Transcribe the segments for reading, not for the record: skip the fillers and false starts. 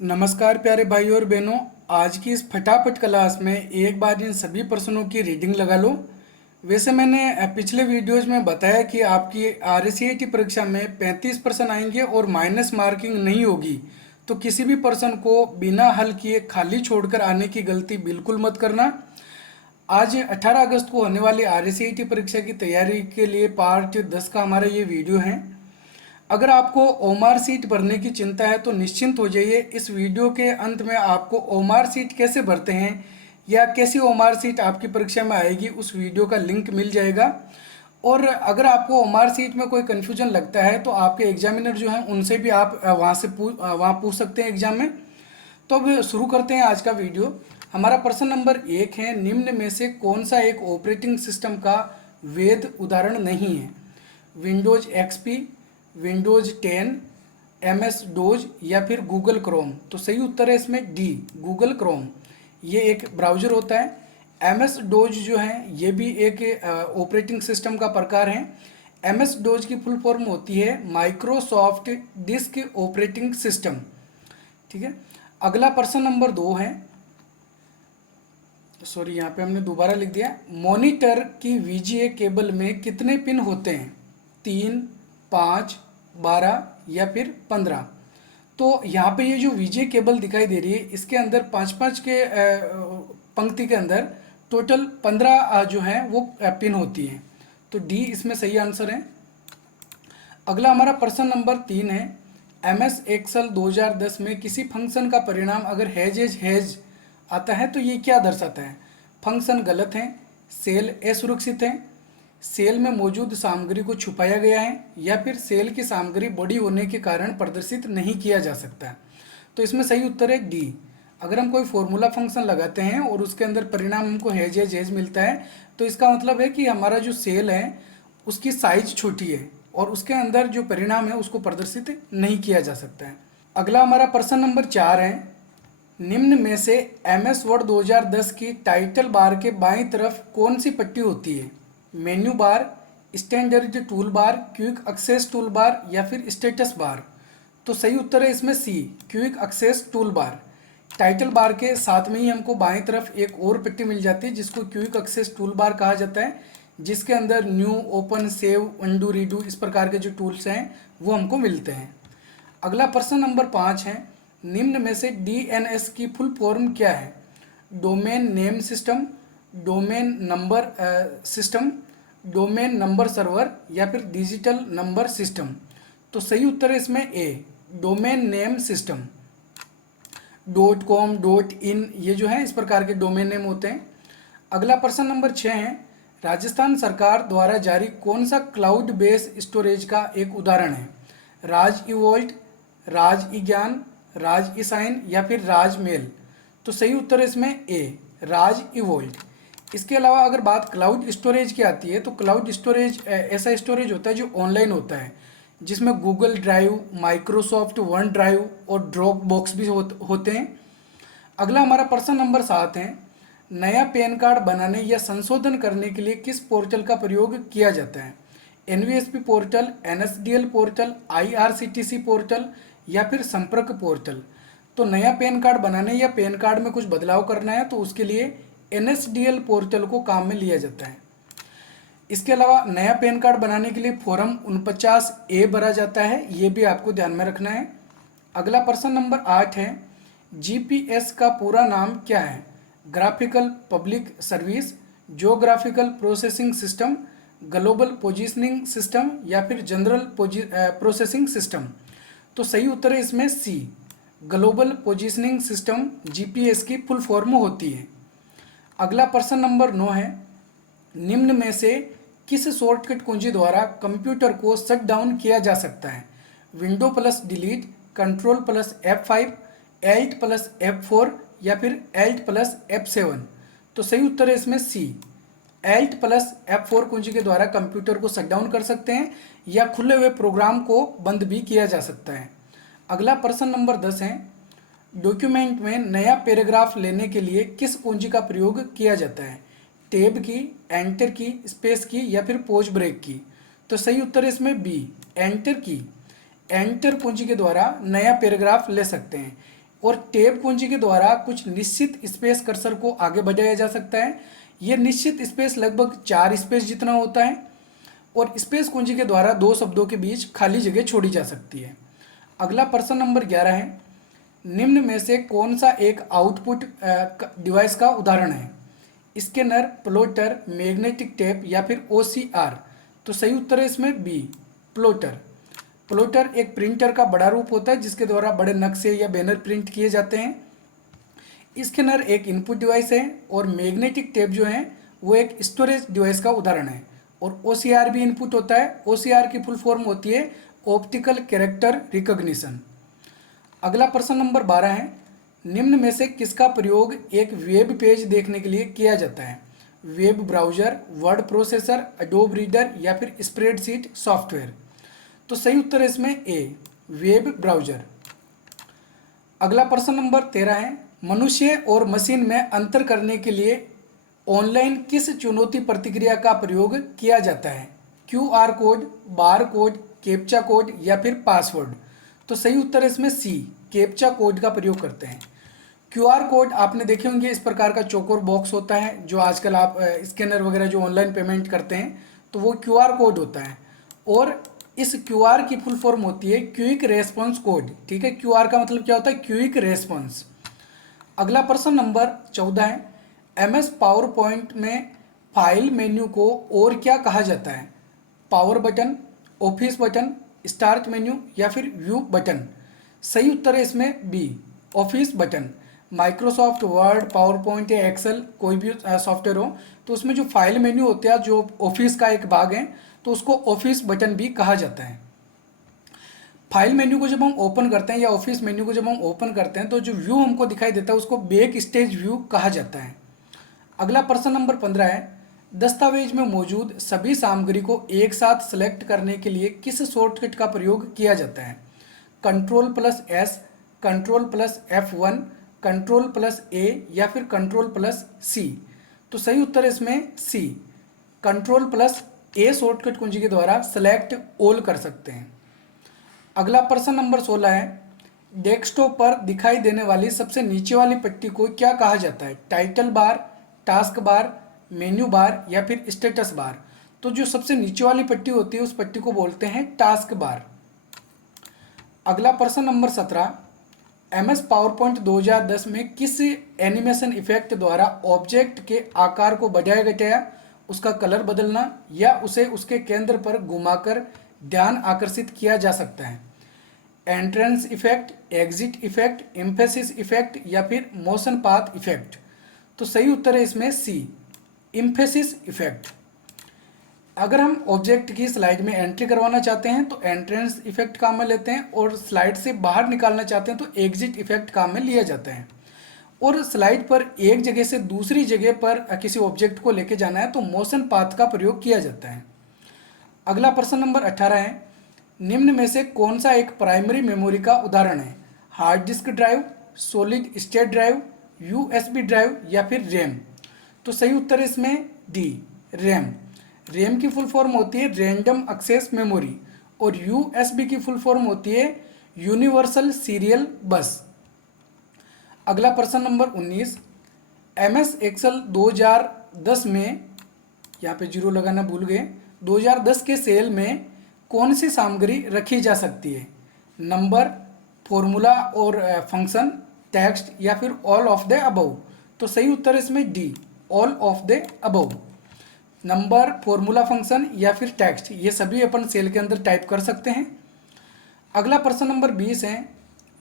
नमस्कार प्यारे भाई और बहनों। आज की इस फटाफट क्लास में एक बार इन सभी प्रश्नों की रीडिंग लगा लो। वैसे मैंने पिछले वीडियोज में बताया कि आपकी आरसीईटी परीक्षा में 35% आएंगे और माइनस मार्किंग नहीं होगी, तो किसी भी पर्सन को बिना हल किए खाली छोड़कर आने की गलती बिल्कुल मत करना। आज 18 अगस्त को होने वाली आरसीईटी परीक्षा की तैयारी के लिए पार्ट 10 का हमारा ये वीडियो है। अगर आपको ओमार सीट भरने की चिंता है तो निश्चिंत हो जाइए। इस वीडियो के अंत में आपको ओमार सीट कैसे भरते हैं या कैसी ओमार सीट आपकी परीक्षा में आएगी उस वीडियो का लिंक मिल जाएगा। और अगर आपको ओमार सीट में कोई कन्फ्यूजन लगता है तो आपके एग्जामिनर जो हैं उनसे भी आप वहाँ पूछ सकते हैं एग्जाम में। तो अब शुरू करते हैं आज का वीडियो। हमारा प्रश्न नंबर 1 है, निम्न में से कौन सा एक ऑपरेटिंग सिस्टम का वैध उदाहरण नहीं है? Windows XP, Windows 10, MS dose या फिर गूगल क्रोम। तो सही उत्तर है इसमें डी, गूगल क्रोम। ये एक ब्राउज़र होता है। एमएस डोज जो है ये भी एक ऑपरेटिंग सिस्टम का प्रकार है। एमएस डोज की फुल फॉर्म होती है माइक्रोसॉफ्ट डिस्क ऑपरेटिंग सिस्टम। ठीक है। अगला प्रश्न नंबर 2 है, सॉरी यहाँ पे हमने दोबारा लिख दिया। मॉनिटर की वीजीए केबल में कितने पिन होते हैं? 3, 5, 12 या फिर 15। तो यहाँ पे ये जो वीजे केबल दिखाई दे रही है इसके अंदर 5-5 के पंक्ति के अंदर टोटल 15 जो है वो पिन होती हैं। तो डी इसमें सही आंसर है। अगला हमारा प्रश्न नंबर 3 है, एमएस एक्सेल 2010 में किसी फंक्शन का परिणाम अगर हैज आता है तो ये क्या दर्शाता है? फंक्शन गलत है, सेल असुरक्षित है, सेल में मौजूद सामग्री को छुपाया गया है या फिर सेल की सामग्री बड़ी होने के कारण प्रदर्शित नहीं किया जा सकता है। तो इसमें सही उत्तर है डी। अगर हम कोई फॉर्मूला फंक्शन लगाते हैं और उसके अंदर परिणाम हमको हैज मिलता है तो इसका मतलब है कि हमारा जो सेल है उसकी साइज छोटी है और उसके अंदर जो परिणाम है उसको प्रदर्शित नहीं किया जा सकता है। अगला हमारा प्रश्न नंबर 4 है, निम्न में से एमएस वर्ड 2010 की टाइटल बार के बाईं तरफ कौन सी पट्टी होती है? Menu bar, standard tool bar, quick access tool bar या फिर स्टेटस बार। तो सही उत्तर है इसमें C, quick access tool bar. Title bar के साथ में ही हमको बाईं तरफ एक और पट्टी मिल जाती है जिसको क्विक एक्सेस टूल बार कहा जाता है, जिसके अंदर new, open, save, undo, redo इस प्रकार के जो टूल्स हैं वो हमको मिलते हैं। अगला प्रश्न नंबर 5 है, निम्न में से डीएनएस की फुल फॉर्म क्या है? Domain name system, domain number system, domain number server या फिर डिजिटल नंबर सिस्टम। तो सही उत्तर है इसमें ए, डोमेन नेम सिस्टम। .com, ये जो है इस प्रकार के डोमेन नेम होते हैं। अगला प्रश्न नंबर 6 है, राजस्थान सरकार द्वारा जारी कौन सा क्लाउड बेस्ड स्टोरेज का एक उदाहरण है? राज ई वोल्ट, राज ई ज्ञान, राज ई साइन या फिर राज मेल। तो सही उत्तर है इसमें ए, राज ई वोल्ट। इसके अलावा अगर बात क्लाउड स्टोरेज की आती है तो क्लाउड स्टोरेज ऐसा स्टोरेज होता है जो ऑनलाइन होता है, जिसमें Google drive, Microsoft one drive और ड्रॉप बॉक्स भी होते हैं। अगला हमारा प्रश्न नंबर 7 है, नया पैन कार्ड बनाने या संशोधन करने के लिए किस पोर्टल का प्रयोग किया जाता है? NVSP portal, NSDL portal, IRCTC portal या फिर संपर्क पोर्टल। तो नया पैन कार्ड बनाने या पैन कार्ड में कुछ बदलाव करना है तो उसके लिए एनएसडीएल पोर्टल को काम में लिया जाता है। इसके अलावा नया पैन कार्ड बनाने के लिए फॉर्म 49A भरा जाता है, ये भी आपको ध्यान में रखना है। अगला प्रश्न नंबर 8 है, जीपीएस का पूरा नाम क्या है? Graphical public service, geographical processing system, global positioning system या फिर जनरल प्रोसेसिंग सिस्टम। तो सही उत्तर है इसमें सी, ग्लोबल पोजीशनिंग सिस्टम जीपीएस की फुल फॉर्म होती है। अगला प्रश्न नंबर 9 है, निम्न में से किस शॉर्टकट कुंजी द्वारा कंप्यूटर को शट डाउन किया जा सकता है? Window plus delete, control plus F5, Alt plus F4 या फिर एल्ट प्लस F7। तो सही उत्तर है इसमें सी, एल्ट प्लस F4 कुंजी के द्वारा कंप्यूटर को शट डाउन कर सकते हैं या खुले हुए प्रोग्राम को बंद भी किया जा सकता है। अगला प्रश्न नंबर 10 है, डॉक्यूमेंट में नया पैराग्राफ लेने के लिए किस कुंजी का प्रयोग किया जाता है? टैब की, एंटर की, स्पेस की या फिर पॉज ब्रेक की। तो सही उत्तर है इसमें बी, एंटर की। एंटर कुंजी के द्वारा नया पैराग्राफ ले सकते हैं। और टैब कुंजी के द्वारा कुछ निश्चित स्पेस कर्सर को आगे बढ़ाया जा सकता है। यह निश्चित स्पेस लगभग 4 स्पेस जितना होता है और स्पेस कुंजी के द्वारा दो शब्दों के बीच खाली जगह छोड़ी जा सकती है। अगला प्रश्न नंबर 11 है, निम्न में से कौन सा एक आउटपुट डिवाइस का उदाहरण है? स्कैनर, प्लॉटर, मैग्नेटिक टेप या फिर OCR? तो सही उत्तर है इसमें बी, प्लॉटर। प्लॉटर एक प्रिंटर का बड़ा रूप होता है जिसके द्वारा बड़े नक्शे या बैनर प्रिंट किए जाते हैं। स्कैनर एक इनपुट डिवाइस है और मैग्नेटिक टेप जो है वो एक स्टोरेज डिवाइस का उदाहरण है। और OCR भी इनपुट होता है। OCR की फुल फॉर्म होती है ऑप्टिकल कैरेक्टर रिकॉग्निशन। अगला प्रश्न नंबर 12 है, निम्न में से किसका प्रयोग एक वेब पेज देखने के लिए किया जाता है? Web browser, word processor, adobe reader या फिर स्प्रेडशीट सॉफ्टवेयर? तो सही उत्तर है इसमें ए, वेब ब्राउज़र। अगला प्रश्न नंबर 13 है, मनुष्य और मशीन में अंतर करने के लिए ऑनलाइन किस चुनौती प्रतिक्रिया का प्रयोग किया जाता है? QR code, bar code, captcha code या फिर पासवर्ड? तो सही उत्तर है इसमें सी, कैप्चा कोड का प्रयोग करते हैं। QR कोड आपने देखे होंगे, इस प्रकार का चौकोर बॉक्स होता है जो आजकल आप स्कैनर वगैरह जो ऑनलाइन पेमेंट करते हैं तो वो QR कोड होता है। और इस QR की फुल फॉर्म होती है क्विक रेस्पॉन्स कोड। ठीक है, QR का मतलब क्या होता है? Quick response. अगला प्रश्न नंबर 14 है, MS पावर पॉइंट में फाइल मेन्यू को और क्या कहा जाता है? Power button, office button, start menu या फिर व्यू बटन? सही उत्तर है इसमें B, office button. Microsoft Word, power point या एक्सेल कोई भी सॉफ्टवेयर हो तो उसमें जो फाइल मेन्यू होते हैं जो ऑफिस का एक भाग है तो उसको ऑफिस बटन भी कहा जाता है। फाइल मेन्यू को जब हम ओपन करते हैं या ऑफिस मेन्यू को जब हम ओपन करते हैं तो जो व्यू हमको दिखाई देता है उसको बैक स्टेज व्यू कहा जाता है। अगला प्रश्न नंबर 15 है, दस्तावेज में मौजूद सभी सामग्री को एक साथ सेलेक्ट करने के लिए किस शॉर्टकट का प्रयोग किया जाता है? Ctrl+S, Ctrl+F1, Ctrl+A या फिर Ctrl+C? तो सही उत्तर है इसमें सी, Ctrl+A शॉर्टकट कुंजी के द्वारा सेलेक्ट ऑल कर सकते हैं। अगला प्रश्न नंबर 16 है, डेस्कटॉप पर दिखाई देने वाली सबसे नीचे वाली पट्टी को क्या कहा जाता है? Title bar, task bar, menu bar या फिर स्टेटस बार? तो जो सबसे नीचे वाली पट्टी होती है उस पट्टी को बोलते हैं टास्क बार। अगला प्रश्न नंबर 17, MS पावरपॉइंट 2010 में किस एनिमेशन इफेक्ट द्वारा ऑब्जेक्ट के आकार को बढ़ाया घटाया, उसका कलर बदलना या उसे उसके केंद्र पर घुमाकर ध्यान आकर्षित किया जा सकता है? Entrance effect, exit effect, emphasis effect या फिर मोशन पाथ इफेक्ट? तो सही उत्तर है इसमें सी, एम्फेसिस इफेक्ट। अगर हम ऑब्जेक्ट की स्लाइड में एंट्री करवाना चाहते हैं तो एंट्रेंस इफेक्ट काम में लेते हैं और स्लाइड से बाहर निकालना चाहते हैं तो एग्जिट इफेक्ट काम में लिया जाता है। और स्लाइड पर एक जगह से दूसरी जगह पर किसी ऑब्जेक्ट को लेके जाना है तो मोशन पाथ का प्रयोग किया जाता है। अगला प्रश्न नंबर 18 है, निम्न में से कौन सा एक प्राइमरी मेमोरी का उदाहरण है? Hard disk drive, solid state drive, USB drive या फिर रैम? तो सही उत्तर है इसमें डी, रैम। रैम की फुल फॉर्म होती है रैंडम एक्सेस मेमोरी और USB की फुल फॉर्म होती है यूनिवर्सल सीरियल बस। अगला प्रश्न नंबर 19, MS एक्सेल 2010 में, यहाँ पे जीरो लगाना भूल गए, 2010 के सेल में कौन सी सामग्री रखी जा सकती है? नंबर, फॉर्मूला और फंक्शन, टेक्स्ट या फिर ऑल ऑफ द अबव? तो सही उत्तर है इसमें D, all of the above. Number, formula, function या फिर टेक्स्ट ये सभी अपन सेल के अंदर टाइप कर सकते हैं। अगला प्रश्न नंबर 20 है,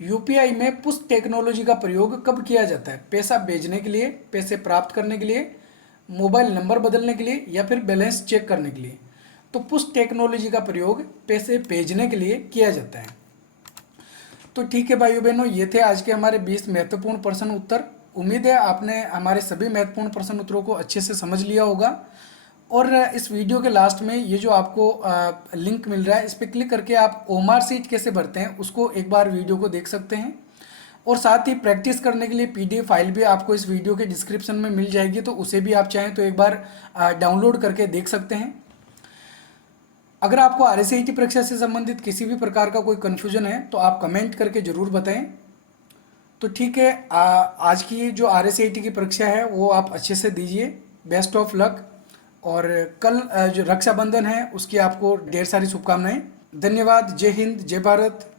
UPI में पुश टेक्नोलॉजी का प्रयोग कब किया जाता है? पैसा भेजने के लिए, पैसे प्राप्त करने के लिए, मोबाइल नंबर बदलने के लिए या फिर बैलेंस चेक करने के लिए? तो पुश टेक्नोलॉजी का प्रयोग पैसे भेजने के लिए किया जाता है। तो ठीक है भाइयों बहनों, ये थे आज के हमारे 20 महत्वपूर्ण प्रश्न उत्तर। उम्मीद है आपने हमारे सभी महत्वपूर्ण प्रश्न उत्तरों को अच्छे से समझ लिया होगा। और इस वीडियो के लास्ट में ये जो आपको लिंक मिल रहा है इस पर क्लिक करके आप OMR शीट कैसे भरते हैं उसको एक बार वीडियो को देख सकते हैं। और साथ ही प्रैक्टिस करने के लिए PDF फाइल भी आपको इस वीडियो के डिस्क्रिप्शन में मिल जाएगी, तो उसे भी आप चाहें तो एक बार डाउनलोड करके देख सकते हैं। अगर आपको RSCET परीक्षा से संबंधित किसी भी प्रकार का कोई कन्फ्यूजन है तो आप कमेंट करके ज़रूर बताएं। तो ठीक है, आज की जो RSAT की परीक्षा है वो आप अच्छे से दीजिए। Best of luck. और कल जो रक्षाबंधन है उसकी आपको ढेर सारी शुभकामनाएं। धन्यवाद। जय हिंद, जय भारत।